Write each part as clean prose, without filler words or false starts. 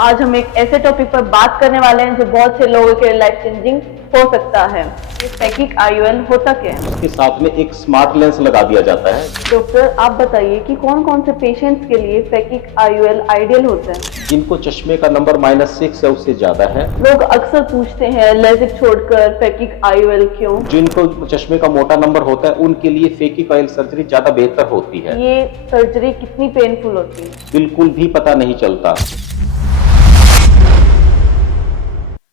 आज हम एक ऐसे टॉपिक पर बात करने वाले हैं जो बहुत से लोगों के लाइफ चेंजिंग हो सकता है। ये फैकिक आईओएल होता क्या है? उसके साथ में एक स्मार्ट लेंस लगा दिया जाता है। डॉक्टर, आप बताइए कि कौन कौन से पेशेंट्स के लिए फैकिक आईओएल आइडियल होता है? जिनको चश्मे का नंबर -6 या उससे ज्यादा है। लोग अक्सर पूछते हैं लेजिक छोड़कर फैकिक आईओएल क्यों? जिनको चश्मे का मोटा नंबर होता है उनके लिए फैकिक आईओएल सर्जरी ज्यादा बेहतर होती है। ये सर्जरी कितनी पेनफुल होती है? बिल्कुल भी पता नहीं चलता।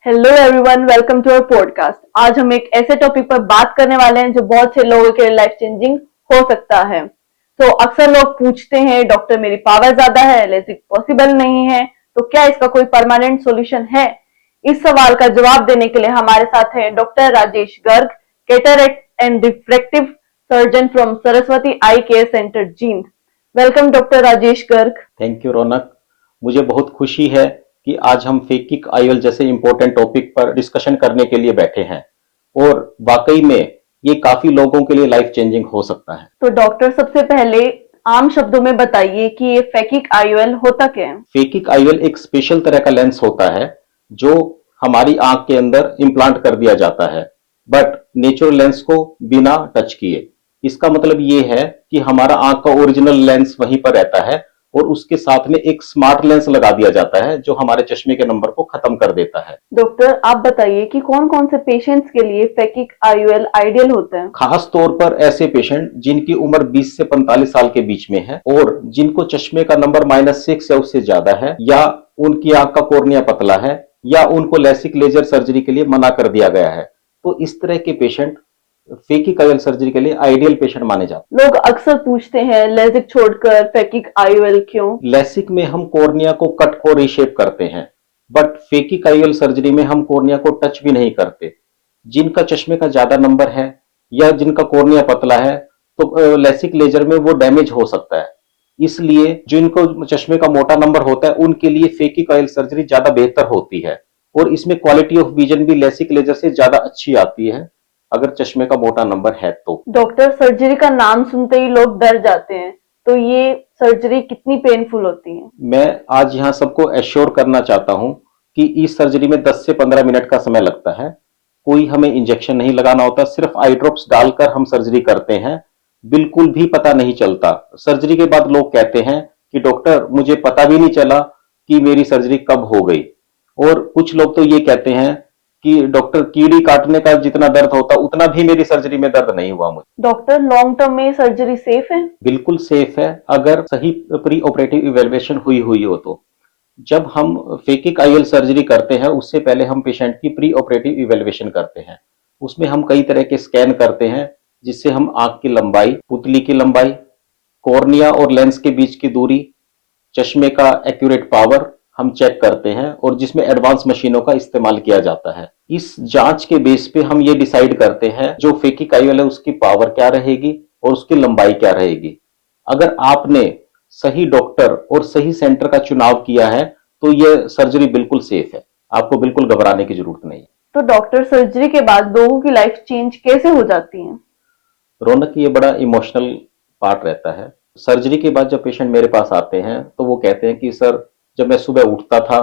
Hello everyone, welcome to our podcast. आज हम एक ऐसे टॉपिक पर बात करने वाले हैं जो बहुत से लोगों के लाइफ चेंजिंग हो सकता है। तो अक्सर लोग पूछते हैं डॉक्टर मेरी पावर ज्यादा है, लेजिक पॉसिबल नहीं है, तो क्या इसका कोई परमानेंट सॉल्यूशन है? इस सवाल का जवाब देने के लिए हमारे साथ हैं doctor Rajesh Garg, cataract and refractive surgeon from Saraswati eye care centre, Jind. Welcome doctor Rajesh Garg. Thank you Raunak. मुझे बहुत खुशी है कि आज हम फैकिक आईओएल जैसे इंपॉर्टेंट टॉपिक पर डिस्कशन करने के लिए बैठे हैं और वाकई में ये काफी लोगों के लिए लाइफ चेंजिंग हो सकता है। तो डॉक्टर, सबसे पहले आम शब्दों में बताइए कि ये फैकिक आईओएल होता क्या है? फैकिक आईओएल एक स्पेशल तरह का लेंस होता है जो हमारी आंख के अंदर इम्प्लांट कर दिया जाता है, बट नेचुरल लेंस को बिना टच किए। इसका मतलब ये है कि हमारा आंख का ओरिजिनल लेंस वहीं पर रहता है और उसके साथ में एक स्मार्ट लेंस लगा दिया जाता है जो हमारे चश्मे के नंबर को खत्म कर देता है। डॉक्टर, आप बताइए कि कौन कौन से पेशेंट्स के लिए फैकिक आईओएल आइडियल होता है? खास तौर पर ऐसे पेशेंट जिनकी उम्र 20 से 45 साल के बीच में है और जिनको चश्मे का नंबर -6 या उससे ज्यादा है, या उनकी आंख का कॉर्निया पतला है, या उनको लेसिक लेजर सर्जरी के लिए मना कर दिया गया है। तो इस तरह के पेशेंट फैकिक आईओएल सर्जरी के लिए आइडियल पेशेंट माने जाते लोग अक्सर पूछते हैं लेजिक छोड़कर फैकिक आईओएल क्यों? हैं। लेसिक में हम कॉर्निया को कट और रीशेप करते हैं, बट फैकिक आईओएल सर्जरी में हम कॉर्निया को टच भी नहीं करते। जिनका चश्मे का ज्यादा नंबर है या जिनका कॉर्निया पतला है, तो लेसिक लेजर में वो डैमेज हो सकता है। इसलिए जिनको चश्मे का मोटा नंबर होता है उनके लिए फैकिक आईओएल सर्जरी ज्यादा बेहतर होती है और इसमें क्वालिटी ऑफ विजन भी लेसिक लेजर से ज्यादा अच्छी आती है अगर चश्मे का मोटा नंबर है तो। डॉक्टर, सर्जरी का नाम सुनते ही लोग डर जाते हैं, तो ये सर्जरी कितनी पेनफुल होती है? मैं आज यहाँ सबको एश्योर करना चाहता हूँ कि इस सर्जरी में 10 से 15 मिनट का समय लगता है। कोई हमें इंजेक्शन नहीं लगाना होता, सिर्फ आई ड्रॉप्स डालकर हम सर्जरी करते हैं। बिल्कुल भी पता नहीं चलता। सर्जरी के बाद लोग कहते हैं कि डॉक्टर मुझे पता भी नहीं चला कि मेरी सर्जरी कब हो गई। और कुछ लोग तो ये कहते हैं कि डॉक्टर कीड़ी काटने का जितना दर्द होता उतना भी मेरी सर्जरी में दर्द नहीं हुआ मुझे। डॉक्टर, लॉन्ग टर्म में सर्जरी सेफ है? बिल्कुल सेफ है अगर सही प्री ऑपरेटिव इवेल्युएशन हुई हो तो। जब हम फैकिक आईओएल सर्जरी करते हैं उससे पहले हम पेशेंट की प्री ऑपरेटिव इवेल्युएशन करते हैं। उसमें हम कई तरह के स्कैन करते हैं जिससे हम आंख की लंबाई, पुतली की लंबाई, कॉर्निया और लेंस के बीच की दूरी, चश्मे का एक्यूरेट पावर हम चेक करते हैं और जिसमें एडवांस मशीनों का इस्तेमाल किया जाता है। इस जांच के बेस पे हम ये डिसाइड करते हैं जो फैकिक आईओएल है उसकी पावर क्या रहेगी और उसकी लंबाई क्या रहेगी। अगर आपने सही डॉक्टर और सही सेंटर का चुनाव किया है तो यह सर्जरी बिल्कुल सेफ है। आपको बिल्कुल घबराने की जरूरत नहीं है। तो डॉक्टर, सर्जरी के बाद लोगों की लाइफ चेंज कैसे हो जाती है? रौनक, ये बड़ा इमोशनल पार्ट रहता है। सर्जरी के बाद जब पेशेंट मेरे पास आते हैं तो वो कहते हैं कि सर, जब मैं सुबह उठता था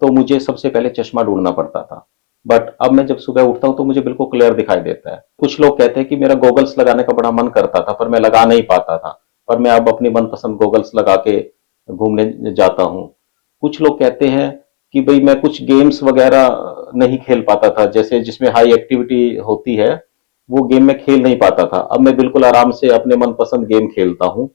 तो मुझे सबसे पहले चश्मा ढूंढना पड़ता था, बट अब मैं जब सुबह उठता हूं तो मुझे बिल्कुल क्लियर दिखाई देता है। कुछ लोग कहते हैं कि मेरा गॉगल्स लगाने का बड़ा मन करता था पर मैं लगा नहीं पाता था, पर मैं अब अपनी मनपसंद गॉगल्स लगा के घूमने जाता हूँ। कुछ लोग कहते हैं कि भाई मैं कुछ गेम्स वगैरह नहीं खेल पाता था, जैसे जिसमें हाई एक्टिविटी होती है वो गेम में खेल नहीं पाता था, अब मैं बिल्कुल आराम से अपने मनपसंद गेम खेलता हूँ।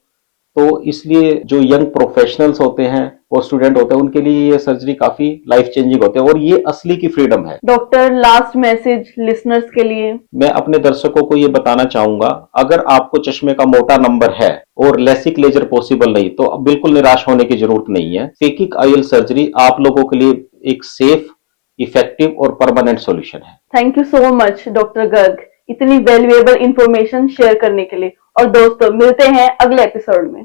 तो इसलिए जो यंग प्रोफेशनल्स होते हैं और स्टूडेंट होते हैं उनके लिए ये सर्जरी काफी लाइफ चेंजिंग होती है और ये असली की फ्रीडम है। डॉक्टर, लास्ट मैसेज लिसनर्स के लिए। मैं अपने दर्शकों को ये बताना चाहूंगा, अगर आपको चश्मे का मोटा नंबर है और लेसिक लेजर पॉसिबल नहीं तो अब बिल्कुल निराश होने की जरूरत नहीं है। फैकिक आईओएल सर्जरी आप लोगों के लिए एक सेफ, इफेक्टिव और परमानेंट सॉल्यूशन है। Thank you so much doctor Garg, इतनी वैल्यूएबल इंफॉर्मेशन शेयर करने के लिए। और दोस्तों, मिलते हैं अगले एपिसोड में।